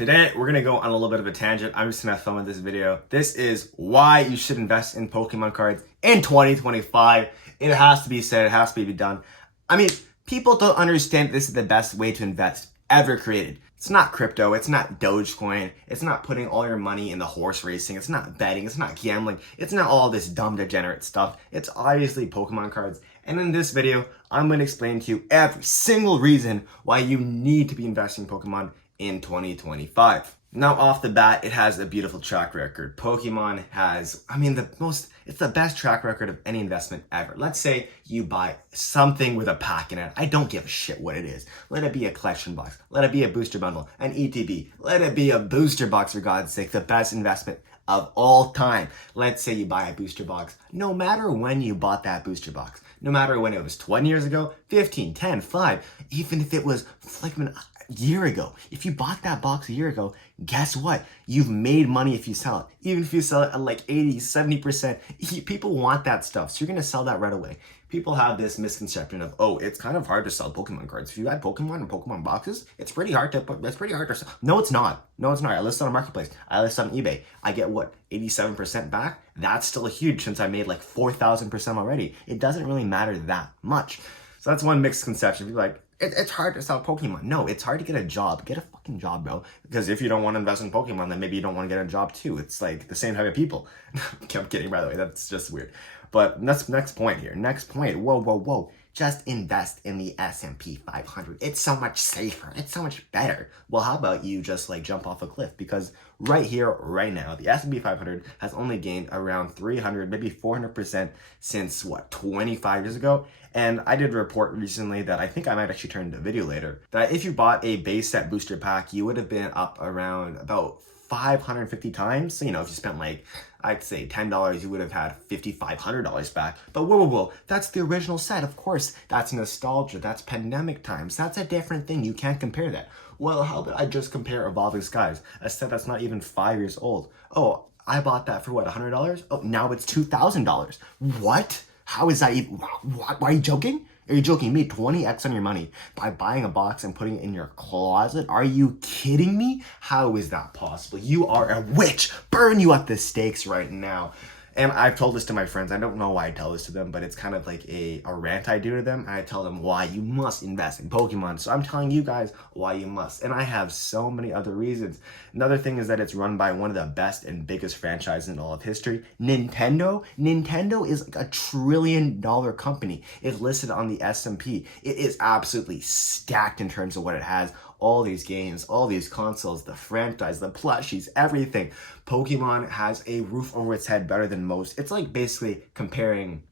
Today, we're gonna go on a little bit of a tangent. I'm just gonna have fun with this video. This is why you should invest in Pokemon cards in 2025. It has to be said, it has to be done. I mean, people don't understand this is the best way to invest ever created. It's not crypto, it's not Dogecoin, it's not putting all your money in the horse racing, it's not betting, it's not gambling, it's not all this dumb degenerate stuff. It's obviously Pokemon cards. And in this video, I'm gonna explain to you every single reason why you need to be investing in Pokemon in 2025. Now, off the bat, it has a beautiful track record. Pokemon has, it's the best track record of any investment ever. Let's say you buy something with a pack in it. I don't give a shit what it is. Let it be a collection box. Let it be a booster bundle, an ETB. Let it be a booster box, for God's sake, the best investment of all time. Let's say you buy a booster box. No matter when you bought that booster box, no matter when it was 20 years ago, 15, 10, 5, even if it was like a year ago, if you bought that box a year ago, guess what? You've made money if you sell it. Even if you sell it at like 80, 70%, people want that stuff. So you're going to sell that right away. People have this misconception of, oh, it's kind of hard to sell Pokemon cards. If you had Pokemon and Pokemon boxes, it's pretty hard to sell. No, it's not. No, it's not. I list it on Marketplace. I list it on eBay. I get what, 87% back? That's still huge since I made like 4,000% already. It doesn't really matter that much. So that's one misconception. People are like, it's hard to sell Pokemon. No, it's hard to get a job. Get a fucking job, bro. Because if you don't want to invest in Pokemon, then maybe you don't want to get a job too. It's like the same type of people. I'm kidding, by the way. That's just weird. But that's next point here. Next point. Whoa. Just invest in the S&P 500. It's so much safer. It's so much better. Well, how about you just like jump off a cliff? Because right here, right now, the S&P 500 has only gained around 300, maybe 400% since what, 25 years ago? And I did a report recently that I think I might actually turn into a video later, that if you bought a base set booster pack, you would have been up around about 550 times. So, if you spent like, I'd say $10, you would have had $5,500 back. But whoa, that's the original set. Of course, that's nostalgia. That's pandemic times. That's a different thing. You can't compare that. Well, how about I just compare Evolving Skies, a set that's not even 5 years old. Oh, I bought that for what, $100? Oh, now it's $2,000. What? How is that even? Why are you joking? Are you joking? You made 20x on your money by buying a box and putting it in your closet? Are you kidding me? How is that possible? You are a witch. Burn you at the stakes right now. And I've told this to my friends. I don't know why I tell this to them, but it's kind of like a rant I do to them. And I tell them why you must invest in Pokemon. So I'm telling you guys why you must. And I have so many other reasons. Another thing is that it's run by one of the best and biggest franchises in all of history, Nintendo. Nintendo is like $1 trillion company. It's listed on the S&P. It is absolutely stacked in terms of what it has. All these games, all these consoles, the franchise, the plushies, everything. Pokemon has a roof over its head better than most. It's like basically comparing,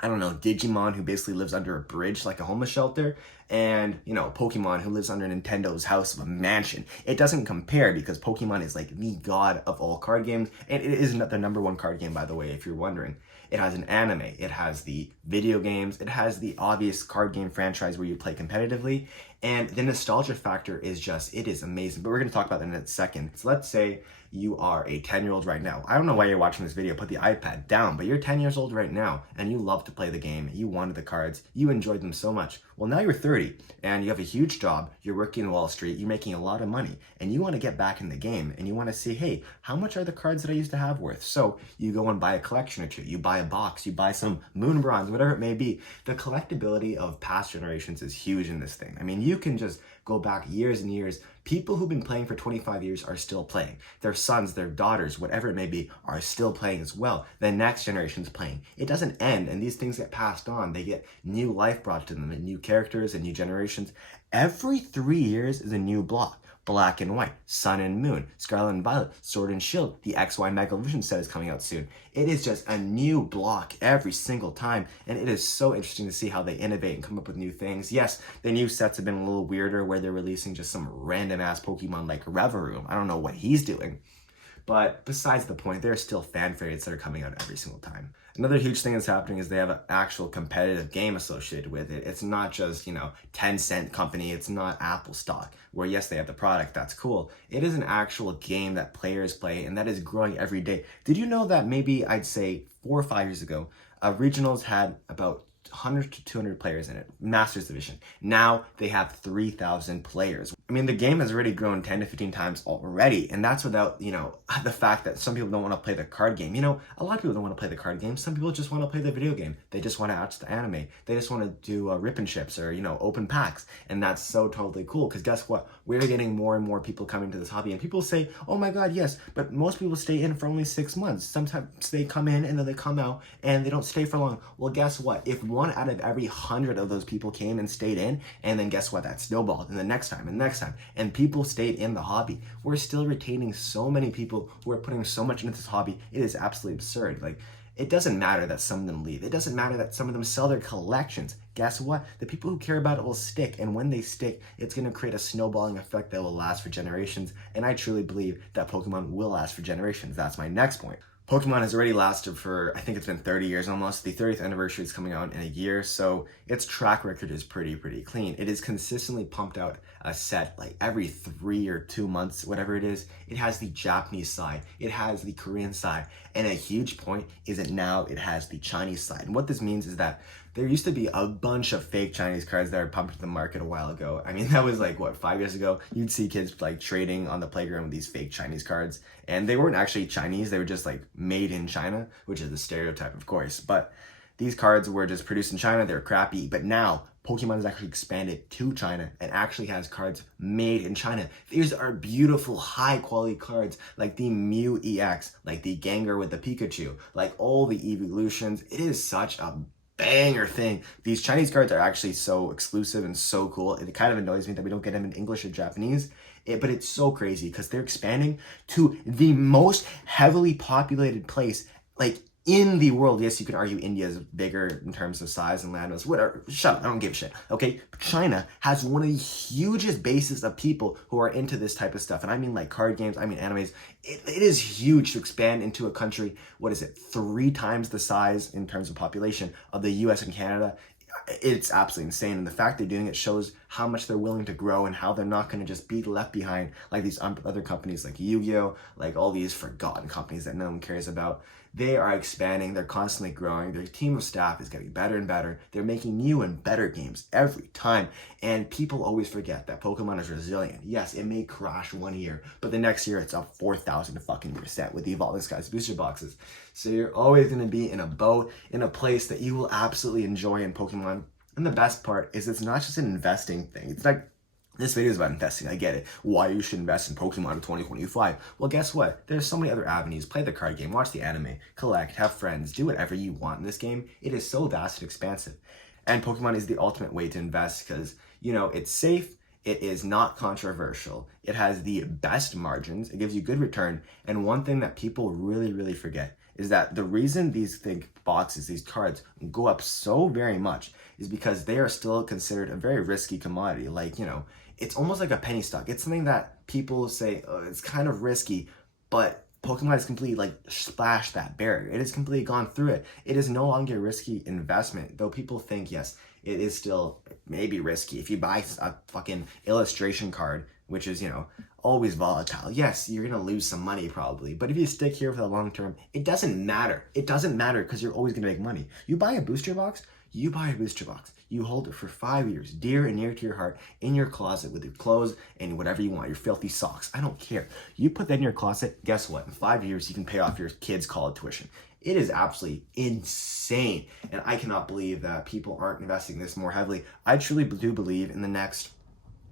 I don't know, Digimon, who basically lives under a bridge like a homeless shelter, and, Pokemon, who lives under Nintendo's house of a mansion. It doesn't compare because Pokemon is like the god of all card games, and it is the number one card game, by the way, if you're wondering. It has an anime, it has the video games, it has the obvious card game franchise where you play competitively, and the nostalgia factor is just, it is amazing. But we're going to talk about that in a second. So let's say you are a 10-year-old right now. I don't know why you're watching this video. Put the iPad down, but you're 10 years old right now and you love to play the game. You wanted the cards. You enjoyed them so much. Well, now you're 30 and you have a huge job. You're working in Wall Street. You're making a lot of money and you want to get back in the game and you want to see, hey, how much are the cards that I used to have worth? So you go and buy a collection or two. You buy a box. You buy some Moon Bronze, whatever it may be. The collectability of past generations is huge in this thing. I mean, you can just go back years and years. People who've been playing for 25 years are still playing. Their sons, their daughters, whatever it may be, are still playing as well. The next generation's playing. It doesn't end, and these things get passed on. They get new life brought to them, and new characters and new generations. Every 3 years is a new block. Black and White, Sun and Moon, Scarlet and Violet, Sword and Shield. The XY Mega Evolution set is coming out soon. It is just a new block every single time, and it is so interesting to see how they innovate and come up with new things. Yes, the new sets have been a little weirder where they're releasing just some random-ass Pokemon like Reverum. I don't know what he's doing. But besides the point, there are still fan favorites that are coming out every single time. Another huge thing that's happening is they have an actual competitive game associated with it. It's not just, 10-cent company. It's not Apple stock, where yes, they have the product. That's cool. It is an actual game that players play and that is growing every day. Did you know that maybe I'd say 4 or 5 years ago, regionals had about 100 to 200 players in it, Masters Division. Now they have 3,000 players. I mean, the game has already grown 10 to 15 times already, and that's without, the fact that some people don't want to play the card game. A lot of people don't want to play the card game. Some people just want to play the video game. They just want to watch the anime. They just want to do rip and ships or, open packs. And that's so totally cool, because guess what? We're getting more and more people coming to this hobby, and people say, oh my God, yes, but most people stay in for only 6 months. Sometimes they come in and then they come out and they don't stay for long. Well, guess what? If 1 out of every 100 of those people came and stayed in, and then guess what? That snowballed, and the next time, and the next time, and people stayed in the hobby. We're still retaining so many people who are putting so much into this hobby. It is absolutely absurd. Like, it doesn't matter that some of them leave. It doesn't matter that some of them sell their collections. Guess what? The people who care about it will stick, and when they stick, it's going to create a snowballing effect that will last for generations, and I truly believe that Pokemon will last for generations. That's my next point. Pokemon has already lasted for, I think it's been 30 years almost. The 30th anniversary is coming out in a year, so its track record is pretty clean. It is consistently pumped out a set like every 3 or 2 months, whatever it is. It has the Japanese side, it has the Korean side, and a huge point is that now it has the Chinese side. And what this means is that there used to be a bunch of fake Chinese cards that were pumped to the market a while ago. I mean, that was like, 5 years ago? You'd see kids like trading on the playground with these fake Chinese cards. And they weren't actually Chinese, they were just like made in China, which is a stereotype, of course. But these cards were just produced in China, they were crappy. But now, Pokemon has actually expanded to China and actually has cards made in China. These are beautiful, high-quality cards like the Mew EX, like the Gengar with the Pikachu, like all the evolutions. It is such a banger thing. These Chinese cards are actually so exclusive and so cool. It kind of annoys me that we don't get them in English or Japanese. But it's so crazy because they're expanding to the most heavily populated place, like, in the world. Yes, you could argue India is bigger in terms of size and landmass, whatever. Shut up, I don't give a shit, okay? China has one of the hugest bases of people who are into this type of stuff. And I mean like card games, I mean animes. It is huge to expand into a country, 3 times the size in terms of population of the US and Canada. It's absolutely insane, and the fact they're doing it shows how much they're willing to grow and how they're not going to just be left behind like these other companies like Yu-Gi-Oh, like all these forgotten companies that no one cares about. They are expanding, they're constantly growing, their team of staff is getting better and better, they're making new and better games every time, and people always forget that Pokemon is resilient. Yes, it may crash 1 year, but the next year it's up 4,000% with the Evolving Skies booster boxes. So you're always going to be in a boat, in a place that you will absolutely enjoy in Pokemon. And the best part is it's not just an investing thing. It's like, this video is about investing, I get it. Why you should invest in Pokemon in 2025. Well, guess what? There's so many other avenues. Play the card game, watch the anime, collect, have friends, do whatever you want in this game. It is so vast and expansive. And Pokemon is the ultimate way to invest because, it's safe, it is not controversial, it has the best margins, it gives you good return, and one thing that people really forget is that the reason these boxes, these cards, go up so very much is because they are still considered a very risky commodity. Like, it's almost like a penny stock. It's something that people say, oh, it's kind of risky, but Pokemon has completely splashed that barrier. It has completely gone through it. It is no longer a risky investment, though people think, yes, it is still maybe risky. If you buy a fucking illustration card, which is, always volatile, yes, you're gonna lose some money probably. But if you stick here for the long term, it doesn't matter. It doesn't matter because you're always gonna make money. You buy a booster box, you hold it for 5 years, dear and near to your heart, in your closet with your clothes and whatever you want, your filthy socks. I don't care. You put that in your closet, guess what? In 5 years, you can pay off your kids' college tuition. It is absolutely insane. And I cannot believe that people aren't investing this more heavily. I truly do believe in the next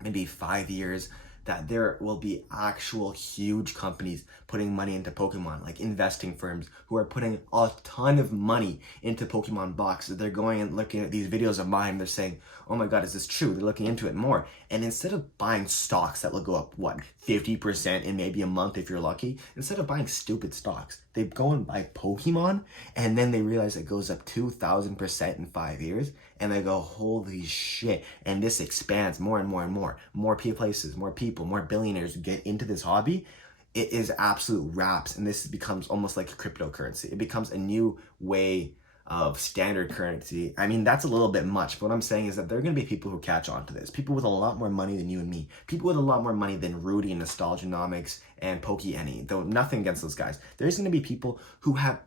maybe 5 years that there will be actual huge companies putting money into Pokemon, like investing firms who are putting a ton of money into Pokemon boxes. They're going and looking at these videos of mine, they're saying, oh my God, is this true? They're looking into it more. And instead of buying stocks that will go up, 50% in maybe a month if you're lucky, instead of buying stupid stocks, they go and buy Pokemon, and then they realize it goes up 2,000% in 5 years, and they go, holy shit, and this expands more and more and more. More places, more people, more billionaires get into this hobby. It is absolute raps, and this becomes almost like a cryptocurrency. It becomes a new way of standard currency. I mean, that's a little bit much, but what I'm saying is that there are going to be people who catch on to this. People with a lot more money than you and me. People with a lot more money than Rudy and Nostalgianomics and Poke-Any, though nothing against those guys. There's going to be people who have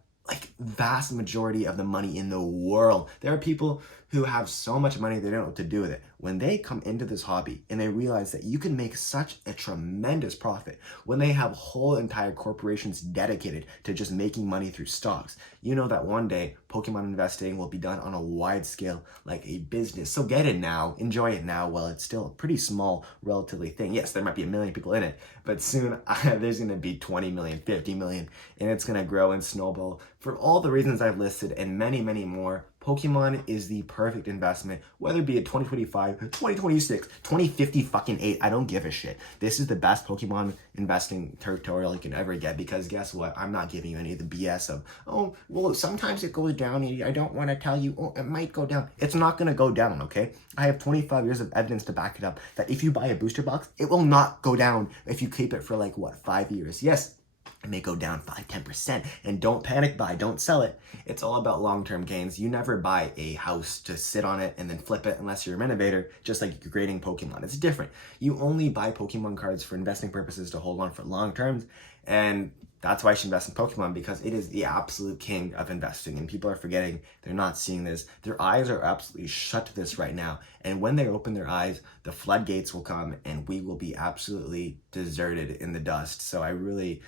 vast majority of the money in the world. There are people who have so much money they don't know what to do with it. When they come into this hobby and they realize that you can make such a tremendous profit, when they have whole entire corporations dedicated to just making money through stocks, you know that one day Pokemon investing will be done on a wide scale like a business. So get it now, enjoy it now while it's still a pretty small relatively thing. Yes, there might be 1 million people in it, but soon there's going to be 20 million, 50 million, and it's going to grow and snowball. For all the reasons I've listed and many, many more, Pokemon is the perfect investment, whether it be at 2025, 2026, 2050 I don't give a shit. This is the best Pokemon investing tutorial you can ever get, because guess what? I'm not giving you any of the BS of, oh, well, sometimes it goes down. I don't want to tell you, oh, it might go down. It's not going to go down, okay? I have 25 years of evidence to back it up that if you buy a booster box, it will not go down if you keep it for like, what, 5 years? Yes, it may go down 5-10%, and don't panic buy, don't sell it. It's all about long-term gains. You never buy a house to sit on it and then flip it unless you're a renovator, just like you're grading Pokemon. It's different. You only buy Pokemon cards for investing purposes to hold on for long terms, and that's why you should invest in Pokemon, because it is the absolute king of investing, and people are forgetting, they're not seeing this. Their eyes are absolutely shut to this right now, and when they open their eyes, the floodgates will come and we will be absolutely deserted in the dust. So I really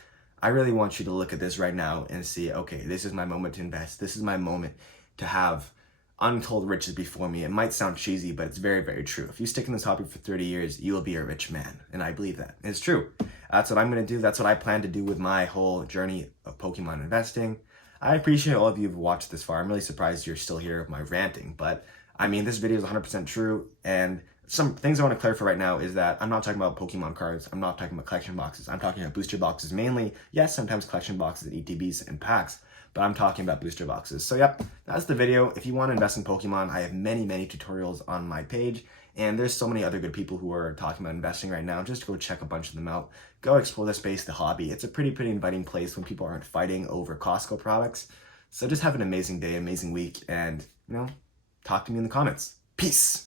want you to look at this right now and see, okay, this is my moment to invest. This is my moment to have untold riches before me. It might sound cheesy, but it's very, very true. If you stick in this hobby for 30 years, you will be a rich man. And I believe that. It's true. That's what I'm going to do. That's what I plan to do with my whole journey of Pokemon investing. I appreciate all of you who've watched this far. I'm really surprised you're still here with my ranting, but I mean, this video is 100% true, and some things I want to clarify right now is that I'm not talking about Pokemon cards. I'm not talking about collection boxes. I'm talking about booster boxes mainly. Yes, sometimes collection boxes and ETBs and packs, but I'm talking about booster boxes. So yep, that's the video. If you want to invest in Pokemon, I have many, many tutorials on my page, and there's so many other good people who are talking about investing right now. Just go check a bunch of them out. Go explore the space, the hobby. It's a pretty inviting place when people aren't fighting over Costco products. So just have an amazing day, amazing week, and talk to me in the comments. Peace.